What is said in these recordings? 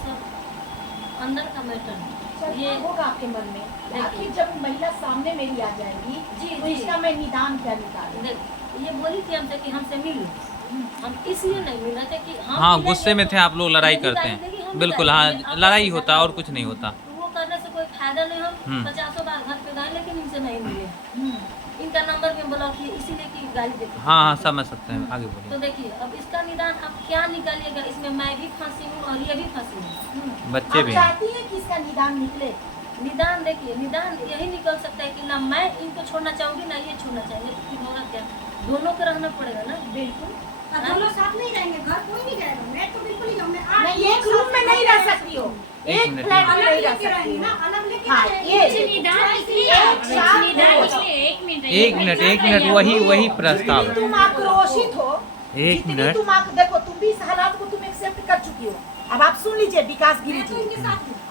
सब अंदर का मैटर है। ये होगा आपके मन में, आखिर जब महिला सामने मेरी आ जाएगी तो इसका मैं निदान क्या निकालूं? ये बोली थी हमसे कि हमसे मिलो, हम इसलिए नहीं मिले थे कि हम हाँ, गुस्से में थे आप लोग, लड़ाई करते हैं। बिल्कुल, हाँ, लड़ाई होता है और कुछ नहीं होता। वो करने से कोई फायदा नहीं। हम 50 बार घर पे गए लेकिन इनसे नहीं मिले। इनका नंबर भी ब्लॉक किए इसीलिए कि गाली देते। हाँ हाँ, समझ सकते हैं, आगे बोलिए। तो देखिए अब इसका निदान आप क्या निकालिएगा, इसमें मैं भी फंसी हूँ और ये भी फंसी हूँ। बच्चे भी चाहती है कि इसका निदान निकले? निदान देखिए, निदान यही निकल सकता है कि ना मैं इनको छोड़ना चाहूँगी ना ये छोड़ना चाहेंगे, तो फिर होगा क्या? दोनों को रहना पड़ेगा ना। बिल्कुल, दोनों साथ नहीं रहेंगे, घर कोई नहीं जाएगा। मैं तो बिल्कुल ही जाऊंगा। नहीं, एक रूम में नहीं रह सकती हो, एक फ्लैट में नहीं रह सकती ना, अलग लेके हाँ, एक मिनट, वही प्रस्ताव है। तुम आक्रोशित हो, एक मिनट, तुम देखो, तुम भी इस हालात को तुम एक्सेप्ट कर चुकी हो। अब आप सुन लीजिए विकास गिरी जी,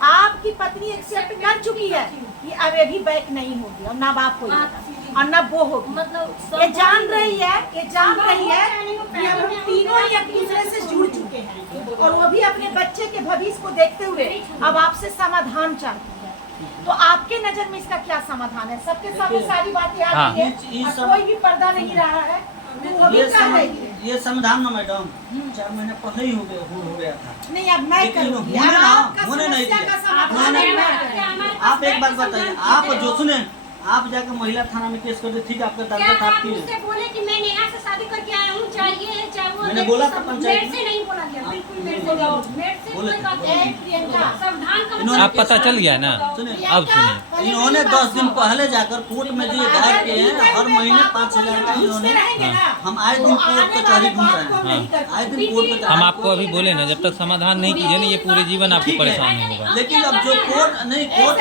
आपकी पत्नी एक्सेप्ट कर चुकी है कि अब ये भी बैक नहीं होगी और ना बाप होगी और ना वो होगी। मतलब ये जान रही है कि हम लोग तीनों ही एक दूसरे से जुड़ चुके हैं और वो भी अपने बच्चे के भविष्य को देखते हुए अब आपसे समाधान चाहती है। तो आपके नजर में इसका क्या समाधान है? सबके सामने सारी बातें आ रही है और कोई भी पर्दा नहीं रहा है, तो वो भी कर रही है। ये समाधान ना मैडम 4 महीने पहले ही हो गया था। नहीं, अब मैं करूंगी। होने नहीं दिया। आप एक बात बताइए, आप जो सुने, आप जाकर महिला थाना में केस कर दे, ठीक है? आपका दर्जा था, मुझसे बोले कि मैं नेहा से शादी करके आया हूँ, चाहिए चाहे वो। मैंने बोला था पंचायत मेरे से नहीं बोला गया, बिल्कुल मेरे से कोई बात नहीं। संविधान का आप पता चल गया ना? सुनिए, अब सुनिए, इन्होंने 10 दिन पहले जाकर कोर्ट में जो दायर किए हैं, हर महीने 5,000 का इन्होंने, हम आए दिन कोर्ट कचहरी घूम रहे हैं, आए दिन कोर्ट कचहरी। हम आपको अभी बोले ना, जब तक समाधान नहीं कीजिए ना, ये पूरे जीवन आपको परेशान होगा। लेकिन अब जो कोर्ट नहीं, कोर्ट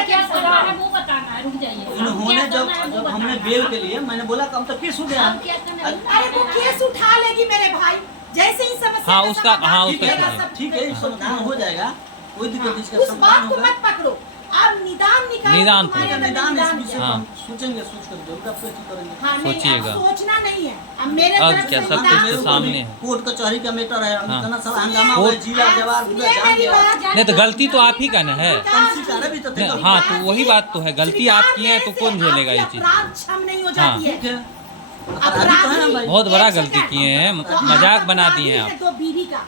वो बताना है, रुक जाइए। इन्होंने जब हमने बेल के लिए, मैंने बोला कम तो केस हो गया। अरे वो केस उठा लेगी मेरे भाई, जैसे ही समस्या हाँ, का उसका समाधान हाँ, हो उसका जाएगा, ठीक है। सब ठीक है, समाधान हो जाएगा, कोई दिक्कत नहीं, इसका उस समाधान बात को होगा। मत पकड़ो, आप निदान निकालो। निदान तुम्हारे करो। अंदर निदान इस विषय हाँ। हम सोचेंगे, सोच कर जरूर आपको ठीक करेंगे। हाँ, नहीं, सोचिएगा। अब सोचना नहीं है, अब मेरे अब तरफ क्या, से सब निदान कुछ तो सामने है। कोर्ट कचहरी का मैटर है, हाँ। इतना सारा हंगामा हुआ, कोर्ट- जिला जवार पूरा ये जान मेरी गया। बात नहीं तो गलती तो आप ही का ना है। कम स्वीकार भी तो थे। नहीं, हाँ, तो वही बात तो है, गलती आपकी है तो कौन झेलेगा ये चीज? अपराध क्षम नहीं हो जाती है। ठीक है, अपराधी तो है ना भाई। बहुत बड़ा एक गलती सेकंड। किए हैं, तो मजाक आप बना दिए हैं अपराधी आप। तो बीवी का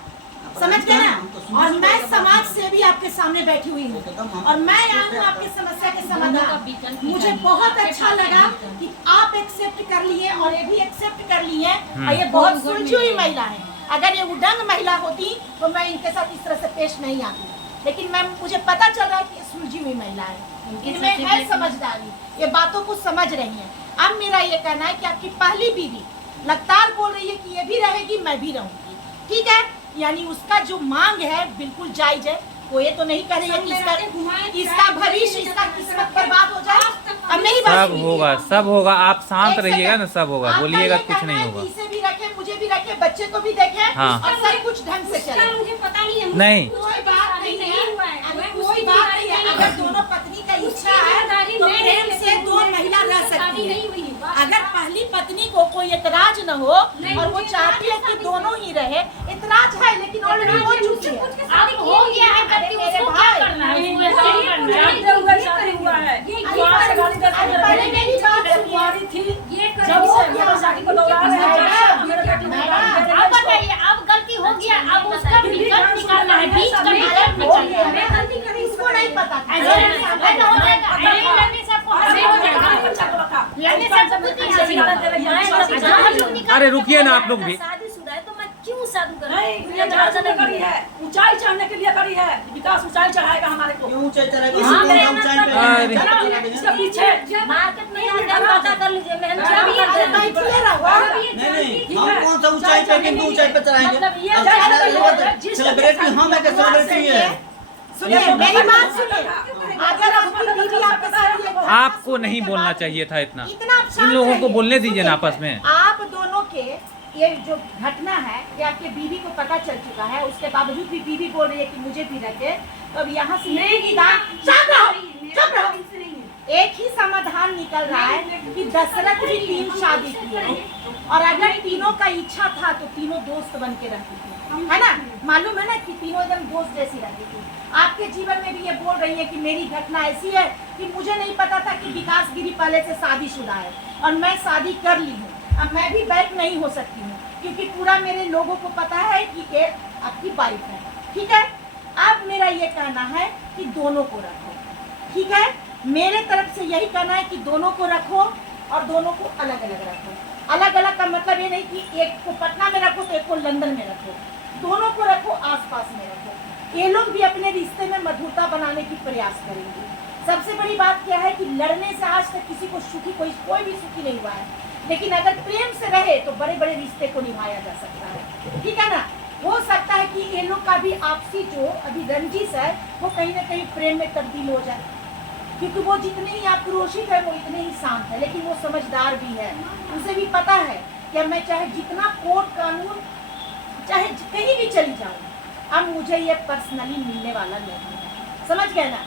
समझ गए ना? और मैं समाज से भी आपके सामने बैठी हुई हूँ और मैं आई हूँ आपकी समस्या के समाधान। मुझे बहुत अच्छा लगा कि आप एक्सेप्ट कर लिए और ये भी एक्सेप्ट कर ली है और ये बहुत सुलझी हुई महिला है। अगर ये उदंग महिला होती तो मैं इनके साथ इस तरह से पेश नहीं आती, लेकिन मैं मुझे पता चल रहा है कि ये सुलझी हुई महिला है, इनमें है समझदारी, ये बातों को समझ रही है। अब मेरा ये कहना है कि आपकी पहली बीवी लगातार बोल रही है कि ये भी रहेगी, मैं भी रहूंगी, ठीक है? यानी उसका जो मांग है बिल्कुल जायज है। वो ये तो नहीं कह रही है कि इसका भविष्य, इसका किस्मत बर्बाद हो जाए। अब मेरी बात सब सुनिए। होगा, सब होगा, आप शांत एक रहिएगा सेकंड। ना, सब होगा, आपका बोलिएगा ये तो कुछ कहना नहीं है होगा। कि इसे भी रखे, मुझे भी रखे, बच्चे को भी देखे हाँ। और सब कुछ ढंग से चले। मुझे पता नहीं है। नहीं। कोई बात नहीं है, हुआ है। अगर कोई बात नहीं है, अगर दोनों पत्नी का इच्छा है तो प्रेम से दो महिला रह सकती है। अगर पहली पत्नी को कोई एतराज न हो और वो चाहती है कि दोनों ही रहे, एतराज है लेकिन ऑलरेडी हो चुकी है। अब हो गया है, अरे मेरे भाई, पहले मेरी बात सुनिए। अब बताइए, अब गलती हो गया, अब उसका विकल्प निकालना है, बीच का विकल्प हो गया निकालना है, गलती करी, इसको नहीं पता था। है। हो जाएगा, लड़ने से आपको हंसी हो जाएगा, लड़ने से आपको कुछ नहीं हंसी होगा। अरे रुकिए ना आप लोग भी। शादीशुदा है तो मैं क्यों शादी करूं? करी है, ऊंचाई चढ़ने के लिए करी है, विकास ऊंचाई चढ़ाएगा हमारे को। क्यों ऊंचाई चढ़ेगा? हाँ, इसलिए मेरे हम ऊंचाई पे अरे। हैं। इसके पीछे मार्केट में जाकर पता कर लीजिए, मेहनत अरे बैठिए रहो। नहीं, हम कौन सा ऊंचाई पे, किंतु ऊंचाई पे चढ़ाएंगे? मतलब ये सेलिब्रिटी हम है कि सेलिब्रिटी है? सुनिए मेरी बात सुनिए। अगर आपकी बीवी आपके साथ ये आपको नहीं बोलना चाहिए था इतना। इतना आप शांत इन लोगों को रहिए। बोलने दीजिए ना सुनिए, आपस में। आप दोनों के ये जो घटना है ये आपके बीवी को पता चल चुका है, उसके बावजूद भी बीवी बोल रही है कि मुझे भी रखे, तो अब यहाँ से चुप रहो। एक ही समाधान निकल रहा है कि दशरथ भी 3 शादी किए और अगर तीनों का इच्छा था तो तीनों दोस्त बन के रहती थी। है ना? मालूम है ना कि तीनों एकदम दोस्त जैसी रहती थी। आपके जीवन में भी ये बोल रही है कि मेरी घटना ऐसी है कि मुझे नहीं पता था कि विकास गिरी पहले से शादीशुदा है और मैं शादी कर ली हूँ। अब मैं भी बैक नहीं हो सकती हूँ क्योंकि पूरा मेरे लोगों को पता है कि ये आपकी वाइफ है, ठीक है? अब मेरा ये कहना है कि दोनों को रखो, ठीक है? मेरे तरफ से यही कहना है कि दोनों को रखो और दोनों को अलग अलग रखो। अलग अलग का मतलब ये नहीं कि एक को पटना में रखो तो एक को लंदन में रखो, दोनों को रखो, आसपास में रखो। ये लोग भी अपने रिश्ते में मधुरता बनाने की प्रयास करेंगे। सबसे बड़ी बात क्या है कि लड़ने से आज तक किसी को सुखी कोई भी सुखी नहीं हुआ है, लेकिन अगर प्रेम से रहे तो बड़े बड़े रिश्ते को निभाया जा सकता है, ठीक है ना? हो सकता है कि ये लोग का भी आपसी जो अभी रंजिश है वो कहीं ना कहीं प्रेम में तब्दील हो जाए, क्योंकि वो जितने ही आक्रोशित है वो इतने ही शांत है, लेकिन वो समझदार भी है। उसे भी पता है कि मैं चाहे जितना कोर्ट कानून चाहे कहीं भी चली जाऊँ, अब मुझे ये पर्सनली मिलने वाला नहीं है, समझ गए ना?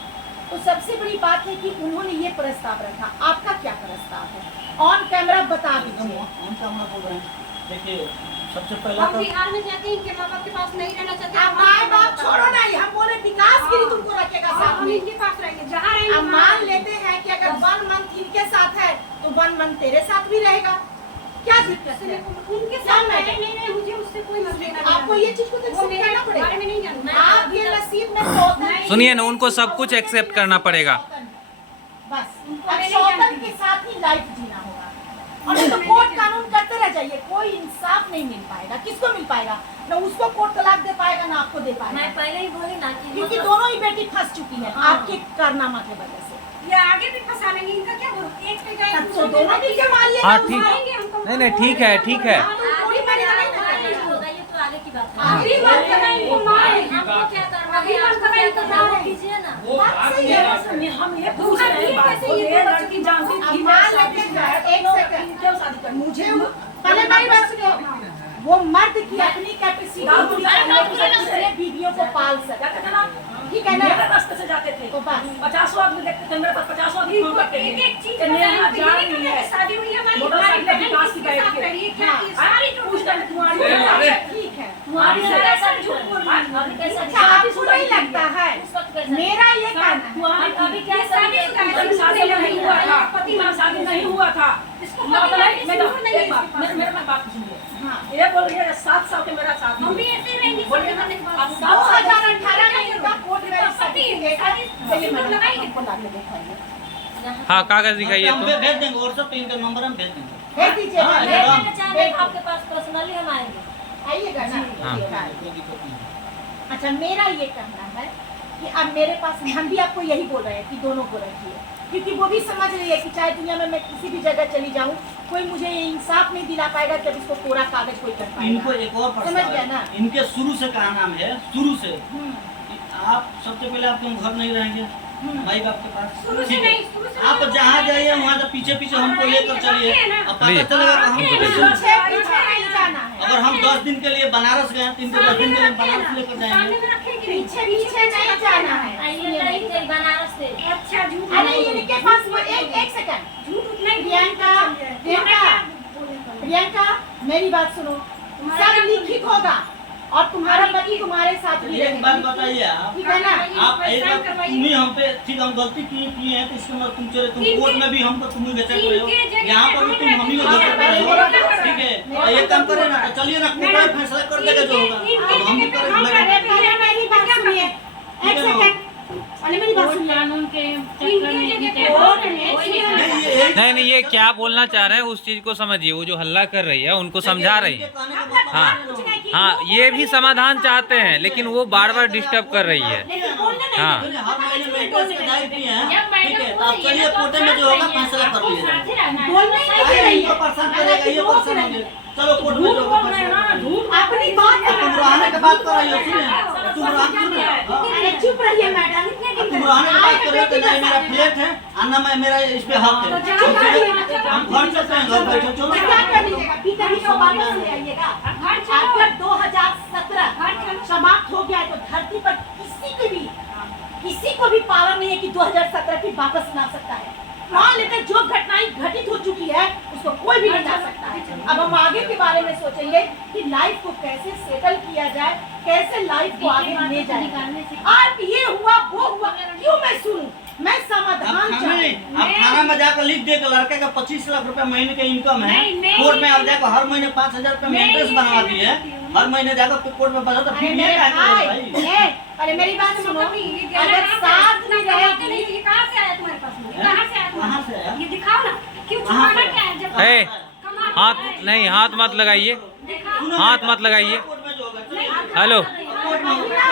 तो सबसे बड़ी बात है कि उन्होंने ये प्रस्ताव रखा। आपका क्या प्रस्ताव है? ऑन कैमरा बता दीजिए। ऑन कैमरा बोल रहे हैं। देखिए, सबसे पहला हम तो बिहार में जाते हैं कि माँ बाप के पास नहीं रहना चाहते। अब माँ बाप छोड़ो ना, हम बोले विकास गिरी तुमको रखेगा साथ हम में। इनके पास रहेंगे जहाँ रहेंगे। अब मान लेते हैं कि अगर 1 मंथ इनके साथ है तो 1 मंथ तेरे साथ भी रहेगा, क्या दिक्कत है? उनके साथ नहीं, मुझे उससे कोई मतलब नहीं। आपको ये चीज को तो एक्सेप्ट करना पड़ेगा। बारे में नहीं जानना। आपके नसीब में सौतन, सुनिए ना, उनको सब कुछ एक्सेप्ट करना पड़ेगा। बस अब सौतन के साथ ही लाइफ जीना होगा और नहीं तो कोर्ट कानून करते रह जाइए, कोई इंसाफ नहीं मिल पाएगा। किसको मिल पाएगा? ना उसको कोर्ट तलाक दे पाएगा ना आपको दे पाएगा, मैं पहले ही बोली ना कि क्योंकि दोनों ही बेटी फंस चुकी है आपके कारनामा की वजह से। ये आगे भी फंसा लेंगे, इनका क्या बोल? एक पे जाए तब तो दोनों भी के मारिएगा। हाँ, ठीक। मारेंगे हमको। नहीं नहीं, ठीक है, ठीक है। थोड़ी मारिएगा नहीं ना नहीं करेगा। होगा, ये तो आगे की बात है। आखिरी बात करना इनको मारे। हमको क्या करना अभी है? बात आपको करना क्या है तो करना है? वो मारे। कीजिए ना। बात सही है। हम ये पूछ रहे हैं बात को, ये लड़की जानती अब थी मान लेते हैं, एक सेकंड, क्यों शादी करनी? मुझे पहले मेरी बात सुनो। वो मर्द की अपनी कैपेसिटी होती है कि वो दूसरे बीवियों को पाल क्या सके, कहते ना, ठीक है ना? मेरे रास्ते से जाते थे तो बस 50 आदमी देखते थे, मेरे पास 50 आदमी फोन करते एक थे एक चीज कि नेहा बताएं, जा ये रही नहीं है। कि शादी हुई है हमारी, मोटरसाइकिल हमारी पे विकास की बहन के बैठ साथ के। करिए, क्या हाँ। चीज? सारी जो पूछ रहे थे तुम्हारी ठीक है। तुम्हारी ऐसा झूठ बोल रही है। अभी कैसा अच्छा, आपको नहीं लगता है? उस वक्त कैसा मेरा ये कहना है, तुम्हारी अभी क्या ये शादी शादी शुदा है, तुम्हारी शादी नहीं हुआ था, तुम्हारा शादी नहीं हुआ था। इसको ना पति तो है, मैं इसको नहीं है एक बात, इसके पास। मेरे बात सुनिए। हाँ, ये बोल रही है 7 साल के मेरा साथ हम भी ऐसे ही रहेंगे, बोलिए शादी करने के बाद। आप 7 साल 2018 में इनका कोर्ट मैरिज सर्टिफिकेट है। चलिए मैडम, लगाइए। हमको लाके दिखाइए। हाँ, कागज दिखाइए हम तो। भेज देंगे, व्हाट्सएप पे इनका नंबर हम भेज देंगे। भेज दीजिए हाँ, मैडम। एकदम। लेना चाहेंगे आपके पास पर्सनली हम आएंगे। आइएगा ना? हाँ। ठीक है। कोई दिक्कत नहीं है। अच्छा, मेरा ये कहना है कि अब मेरे पास, हम भी आपको यही बोल रहे हैं कि दोनों को रखिए, क्योंकि वो भी समझ रही है कि चाहे दुनिया में मैं किसी भी जगह चली जाऊं, कोई मुझे ये इंसाफ नहीं दिला पाएगा कि अब इसको कोरा कागज कोई कर इनको पाएगा। एक और समझ प्रस्ताव गया है। ना? इनके शुरू से क्या नाम है, शुरू से हम्म, आप सबसे पहले आप क्यों घर नहीं रहेंगे माई बाप के पास? शुरू से ठीक नहीं, है, शुरू से आप नहीं, जहाँ हम जाइए रहेंगे। वहाँ से पीछे पीछे हमको हम लेकर रहेंगे, चलिए। रखिए ना। अब पता प्लीज। चलेगा कि रखिए हमको ना। कैसे- पीछे पीछे नहीं जाना है। अगर हम 10 दिन के लिए बनारस गए तो इनको 10 दिन के लिए बनारस लेकर सामने जाएंगे। में रखेंगे नहीं। पीछे पीछे नहीं जाना है। आइए कहीं बनारस से। अच्छा झूठ अरे इनके पास वो एक सेकंड, झूठ उतना ही प्रियंका, प्रियंका मेरी बात सुनो, सब लिखित होगा और तुम्हारा पति तुम्हारे साथ भी एक बात रहेगा, बताइए आप, ठीक है ना? आप एक बार तुम ही हम पे ठीक हम गलती किए हैं तो इसके मतलब तुम चले तुम कोर्ट में भी हमको तुम ही बेचा रहे हो, यहाँ पर भी तुम हम ही को बेचा रहे हो, ठीक है? और एक काम करें ना तो चलिए ना, कोर्ट में फैसला कर देगा जो होगा। अब हम भी करेंगे मैडम। पहले मेरी बात सुनिए, एक सेकंड, पहले मेरी बात सुनिए। कानून के चक्कर में नहीं नहीं, ये क्या बोलना चाह रहे हैं उस चीज को समझिए। वो जो हल्ला कर रही है उनको समझा रही है। हाँ, ये भी समाधान चाहते हैं लेकिन वो बार बार डिस्टर्ब कर रही है। लेकिन बोलने नहीं हाँ। हर महीने मेंटेनेंस का दायित्व किए हैं, ठीक है? तो आप चलिए कोर्ट में जो होगा फैसला कर लीजिएगा। बोलने ही नहीं दे रही इनको है। परेशान करेगा, ये परेशान होंगे। चलो कोर्ट में जो होगा फैसला कर लीजिएगा। अपनी बात तुम रहने के बात कर रही हो, सुने तुम अरे चुप रहिए मैडम, तुम रहने की बात कर रहे हो तो नहीं मेरा फ्लैट है और ना मैं मेरा इस पे हक है, चुप रहिए। हम घर चलते हैं, घर बैठो चलो। क्या कर लीजिएगा? भीतर ही तो वापस ले आइएगा। आपका 2017 समाप्त हो गया है तो धरती पर किसी को भी पावर नहीं है कि 2017 फिर वापस ला सकता है। मान लेते जो घटनाएं घटित हो चुकी है उसको कोई भी नहीं ला सकता है। अब हम आगे के बारे में सोचेंगे कि लाइफ को कैसे सेटल किया जाए, कैसे लाइफ को आगे ले जाए। आज ये हुआ वो हुआ, क्यों मैं सुनूं? मैं समाधान चाहती हूं। आप थाना में जाकर लिख दे कि लड़के का 25 लाख रुपए महीने के इनकम है, कोर्ट में आप जाकर हर महीने 5,000 रुपए मेंटेनेंस बनवा दी है, हर महीने जाकर कोर्ट में बता, तो फिर ये क्या करें भाई? अरे मेरी बात सुनो, अगर साथ में रहेगी, ये कहाँ से आया तुम्हारे पास में? कहाँ से आया कहाँ तुम्हारे से आया? पास? ये दिखाओ ना, क्यों छुपाना क्या है? जब ए, कमाल हाथ नहीं, हाथ मत लगाइए, सुनो हाथ ना, मत लगाइए। कोर्ट में जो होगा, चलिए। हेलो, कोर्ट में होगा।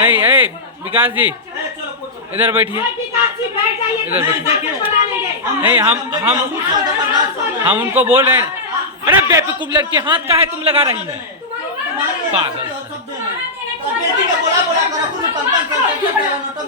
नहीं, ए विकास जी चलो कोर्ट में। इधर बैठिए। विकास जी बैठ जाइए, इधर बैठिए। देखिए बना लेंगे। नहीं, हम उनको बोल रहे हैं। अरे बेवकूफ लड़की, हाथ का है तुम लगा रही है। पागल। बेटी का बोला बोला करो, पूरे 5-5 साल से तेरा नोटम।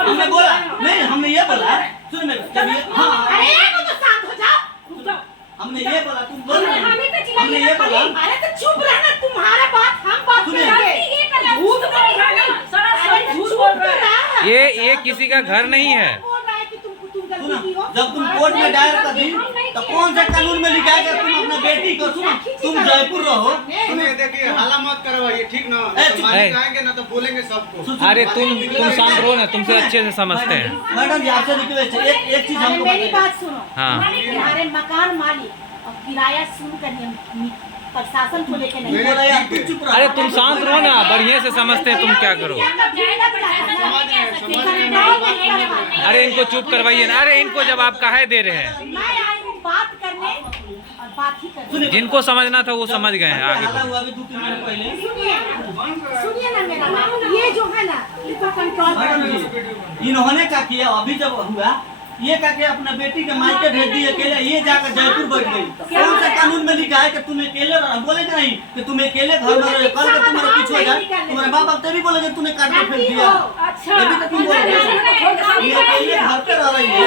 हमने बोला नहीं, हमने ये बोला, सुन मेरे, जब ये हाँ, अरे वो तो शांत हो जाओ। हमने ये बोला, तुम बोल रहे हो। हमें तो चिल्लाइए हमने ये ना बोला, अरे तो चुप रहना, तुम्हारा बात हम बात सुनिए। करेंगे। झूठ बोल रहा है, सरासर झूठ बोल रहा है। ये किसी का घर नहीं है। बोल रहा है कि तुम सुनो, गलती की हो। जब तुम कोर्ट में दायर कर दी, तो कौन से कानून में लिखा है कि तुम अपना बेटी को, सुनो, तुम जयपुर रहो, सुनिए, देखिए हल्ला मत करवाइए, ठीक ना? ए, चुप। मालिक आएंगे ना तो बोलेंगे सबको। अरे तुम शांत रहो ना, तुमसे अच्छे से समझते हैं। मैडम जी आपसे रिक्वेस्ट है, एक चीज अरे हमको मेरी बताइए। बात सुनो, हाँ, तुम्हारे मकान मालिक और किराया सुनकर ये प्रशासन को लेकर नहीं बोला यार, तुम चुप रहो। अरे तुम शांत रहो ना, बढ़िया से समझते हैं, तुम क्या करो। अरे इनको चुप करवाइए ना। अरे इनको जब आप काहे दे रहे हैं? मैं आई हूँ बात करने और बात ही करने। सुनिए, जिनको समझना था वो समझ गए हैं। आगे हल्ला बढ़ो। हुआ अभी 2-3 मिनट पहले। सुनिए ना मेरा बात, ये जो है ना इनको कंट्रोल मैडम जी, इन्होंने क्या किया अभी जब हुआ, ये क्या किया, अपना बेटी के मायके भेज दी अकेले, ये जाकर जयपुर बैठ गई। कौन सा कानून में लिखा है कि तुम अकेले रहो? बोलेगे नहीं कि तुम अकेले घर में रहो, कल के तुम्हारा कुछ हो जाए, तुम्हारे बाप बाप तभी बोलेगे तूने काट के फेंक दिया। अच्छा, अभी तक तुम बोल रहे हो ये अकेले घर पे रह रही है।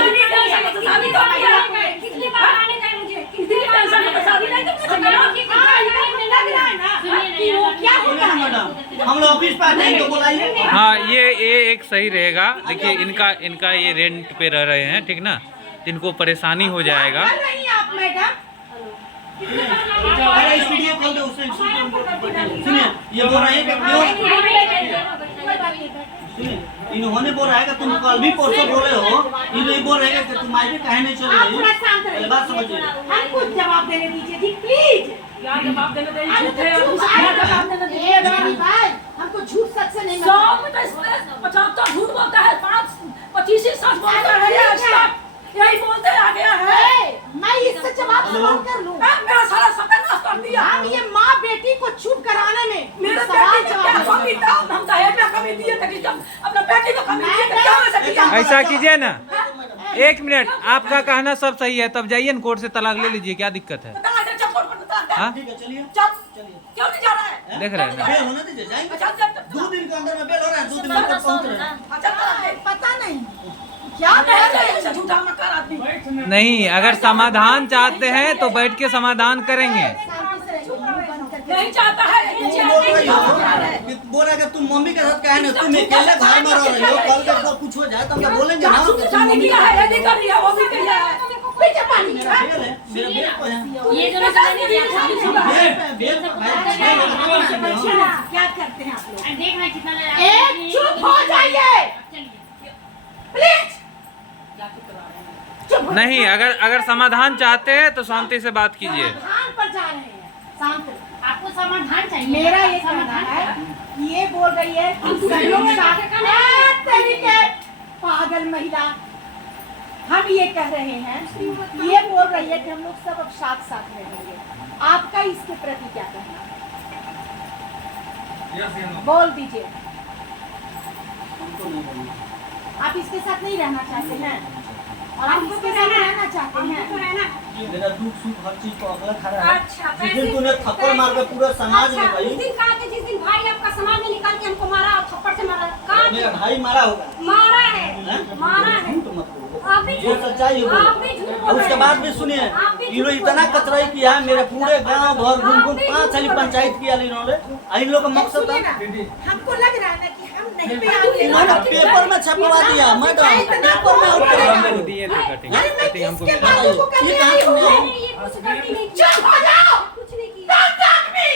कितनी बार आने गए मुझे? कितनी टेंशन है, शादी नहीं तो मुझे करो। लग रहा है ना कि वो क्या सुनिए होता ना है। मैडम, हम लोग ऑफिस पे आते हैं, इनको बुलाइए। हाँ, ये एक सही रहेगा। देखिए इनका ये रेंट पे रह रहे हैं, ठीक ना? इनको परेशानी हो जाएगा। कर रही हैं आप मैडम? अरे स्टूडियो खोल दो, उससे सुनिए, ये बोल रहे हैं कि क्यों, कोई बात नहीं, बैठो। सुनिए, इन्होंने बोल रहा है कि तुम कल भी परसों बोले हो, इन्होंने बोल रहे हैं कि तुम आगे कहे नहीं चले आप गई। थोड़ा शांत रहिए। पहले बात समझिए। हमको जवाब देने दीजिए जी, प्लीज। यार जवाब देने दे, अरे झूठ है, तो चुप, यार अरे जवाब देने दे। ये मेरी भाई, हमको झूठ सच से नहीं 100 मालूम। में तो इसमें 75 झूठ बोलता है, 25 ही सच बोलता है। ये आज तक यही बोलते आ गया है। ए, मैं इससे जवाब सवाल कर लूं। मेरा सारा सत्यानाश कर दिया। हम ये माँ बेटी को चुप कराने में मेरे सवाल बेटी को क्या जवाब कमी था? हम दहेज में कमी दिए थे कि जब अपना बेटी को कमी दिए थे, क्या वैसे किया? ऐसा कीजिए ना, 1 मिनट, आपका कहना सब सही है, तब जाइए ना कोर्ट से तलाक ले लीजिए, क्या दिक्कत है? बता दे, चल कोर्ट में बता दे। हाँ? ठीक है, चलिए। चल, क्यों नहीं जा रहा है? देख रहे हैं ना? बेल होने दीजिए, जाएंगे। चल, चल, 2 दिन के अंदर में बेल हो रहा है, 2 दिन में तक पहुंच रहे हैं। चल, पता नहीं क्या क्या कर नहीं रहे हैं। है झूठा मक्कार आदमी। नहीं, अगर समाधान चाहते हैं तो बैठ के समाधान करेंगे। शांति से रहिए, मुंह बंद करके। नहीं चाहता है ये तुम बोल रही हो कि बोल रहा है कि तुम मम्मी के साथ कहे ना, तुम अकेले घर में रह रही हो, कल के बाद कुछ हो जाए तो हम क्या बोलेंगे ना जासूस कि ने तुम शादी मम्मी किया के है, साथ ये नहीं कर रही है, वो भी किया है। पीछे पानी मेरा बेल है, मेरा बेल को है। ये जो शादी किया था, बेल पे, बेल पे भाई, बैठिए ना, क्या करते हैं आप लोग? देख भाई कितना एक चुप हो जाइए प्लीज। चुप हो नहीं, अगर समाधान चाहते हैं तो शांति से बात कीजिए। समाधान पर जा रहे हैं, शांत रहिए। आपको समाधान चाहिए। मेरा ये कहना है, ये बोल रही है कि संयोग साथ तरीके पागल महिला, हम ये कह रहे हैं, ये बोल रही है कि हम लोग सब अब साथ साथ रहेंगे। आपका इसके प्रति क्या कहना है? बोल दीजिए। उनको नहीं बोलना। आप इसके साथ नहीं रहना चाहते हैं और आप इसके साथ रहना चाहते हैं। मेरा दुख सुख हर चीज को अगला खड़ा है। अच्छा, जिस दिन तूने थप्पड़ मार के पूरा समाज में अच्छा, भाई, उस दिन कहा कि जिस दिन भाई आपका सामान में निकाल के हमको मारा और थप्पड़ से मारा, कहा मेरा भाई मारा होगा। मारा है, हैं? मारा है। झूठ मत बोलो। आप भी ये झूठ- सच्चाई है आप भी झूठ बोलो। बोल और उसके रहे बाद हैं। भी सुनिए, आप भी इन लोग झूठ इतना बोल रहे कचराई किया है, मेरे पूरे गांव भर घूम घूम आप भी 5 झूठ साली बोल रहे हैं। पंचायत किया इन्होंने। इन लोग का मकसद सुनिए था ना, हमको लग रहा है ना कि हम कहीं पे आके मैंने पेपर में छपवा दिया मैडम, पेपर में आउट करेगा। हमको दिए थे कटिंग, अरे मैं कटिंग हमको किसके मिला। बाजू को करने ये कहाँ आई हूँ? तुमने- ये कुछ गलती नहीं की। चुप हो जाओ। कुछ नहीं किया। Don't talk me.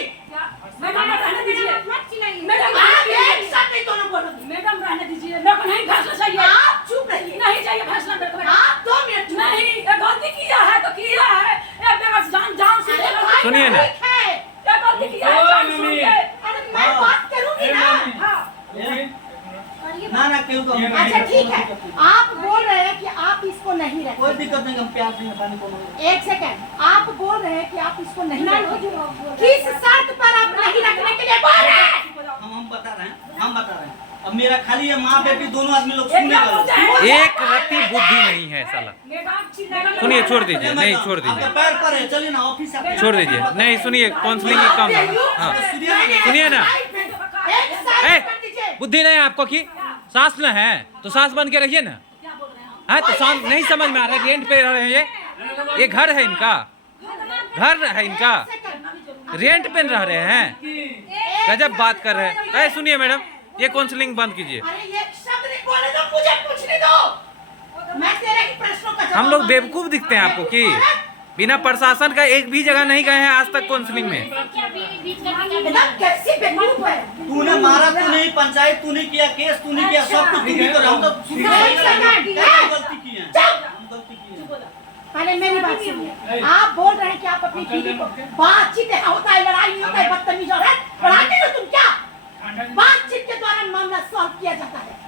मैडम रहने दीजिए, मत चिल्लाइए। मैडम आप एक साथ नहीं दोनों बोलोगे। मैडम रहने दीजिए, मेरे को नहीं फैसला चाहिए, आप चुप रहिए। नहीं चाहिए फैसला मेरे को मैडम। आप 2 मिनट चुप नहीं, ये गलती किया है तो किया है, ये मेरा जान से अरे ये भाई, सुनिए ना। ठीक है। गलती किया है जान सुन के। अरे मैं बात करूंगी ना। हाँ, और ये ना ना क्यों तो अच्छा ठीक है, आप बोल रहे हैं कि आप इसको नहीं कोई रखेंगे। दिक्कत नहीं, हम प्यार से पानी को एक सेकंड, आप बोल रहे हैं कि आप इसको नहीं ना रखेंगे। रोज बोल किस शर्त पर आप नहीं रखने के लिए बोल रहे हैं? हम बता रहे हैं, हम बता रहे हैं। अब मेरा खाली है माँ बेटी दोनों आदमी लोग एक सुने बात बोलते हैं। एक रत्ती बुद्धि नहीं है साला। मैडम चिल्लाइए। सुनिए, छोड़ दीजिए, नहीं छोड़ आपके दीजिए, पैर पर है, चलिए ना ऑफिस आप छोड़ दीजिए, नहीं सुनिए, काउंसलिंग ही कम है। हाँ सुनिए ना। एक साथ ए, कर दीजिए। बुद्धि नहीं है आपको कि सांस न है तो सांस बन के रहिए ना। हाँ तो सांस नहीं समझ में आ रहा है, रेंट पे रह रहे हैं ये घर है इनका, घर है इनका, रेंट पे रह रहे हैं। गजब बात कर रहे हैं। अरे सुनिए मैडम, ये काउंसलिंग बंद कीजिए। अरे ये शब्द नहीं बोले तो मुझे पूछने दो। मैं तेरे ही प्रश्नों का जवाब हम लोग मांगती हूँ। बेवकूफ दिखते हैं आपको कि बिना प्रशासन का एक भी जगह नहीं गए हैं आज तक काउंसलिंग में। क्या बीच का एकदम कैसी बेवकूफ है। तूने मारा, तू नहीं, पंचायत तू नहीं किया, केस तू नहीं किया, सब कुछ तू नहीं कर। हम तो एक सेकंड, गलती की है, चुप। हम गलती की है। पहले मेरी बात सुनिए। आप बोल रहे हैं कि आप अपनी बीवी को बातचीत यहाँ होता है, लड़ाई नहीं होता है, बदतमीज और है, पढ़ाते हो तुम क्या? बातचीत के द्वारा मामला सॉल्व किया जाता है।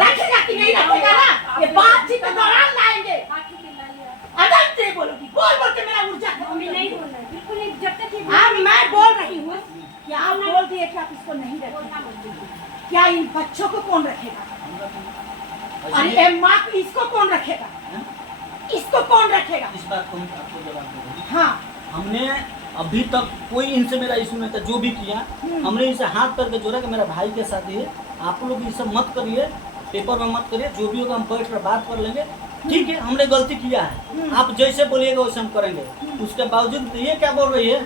रखेगा कि नहीं रखेगा ना, ये बातचीत के दौरान लाएंगे। अदब से बोलोगी, बोल बोल के मेरा ऊर्जा खत्म नहीं नहीं बोलना है, बिल्कुल नहीं। जब तक ये अब मैं बोल रही हूँ कि आप बोल दिए कि आप इसको नहीं रखेंगे। क्या इन बच्चों को कौन रखेगा? और ये माँ को इसको कौन रखेगा? इसको कौन रखेगा? इस बात को हम आपको जवाब देंगे। हाँ, हमने अभी तक कोई इनसे मेरा इशू नहीं था, जो भी किया हमने इनसे हाथ करके जोड़ा कि मेरा भाई के साथ है, आप लोग ये सब मत करिए, पेपर में मत करिए, जो भी होगा हम बैठ कर बात कर लेंगे। ठीक है, हमने गलती किया है, आप जैसे बोलिएगा वैसे हम करेंगे। उसके बावजूद ये क्या बोल रही है,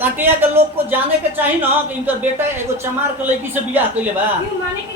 काटिया के लोग को जाने के चाहिए ना कि इनका बेटा एगो चमार के लड़की से बियाह कैले बा। क्यों माने के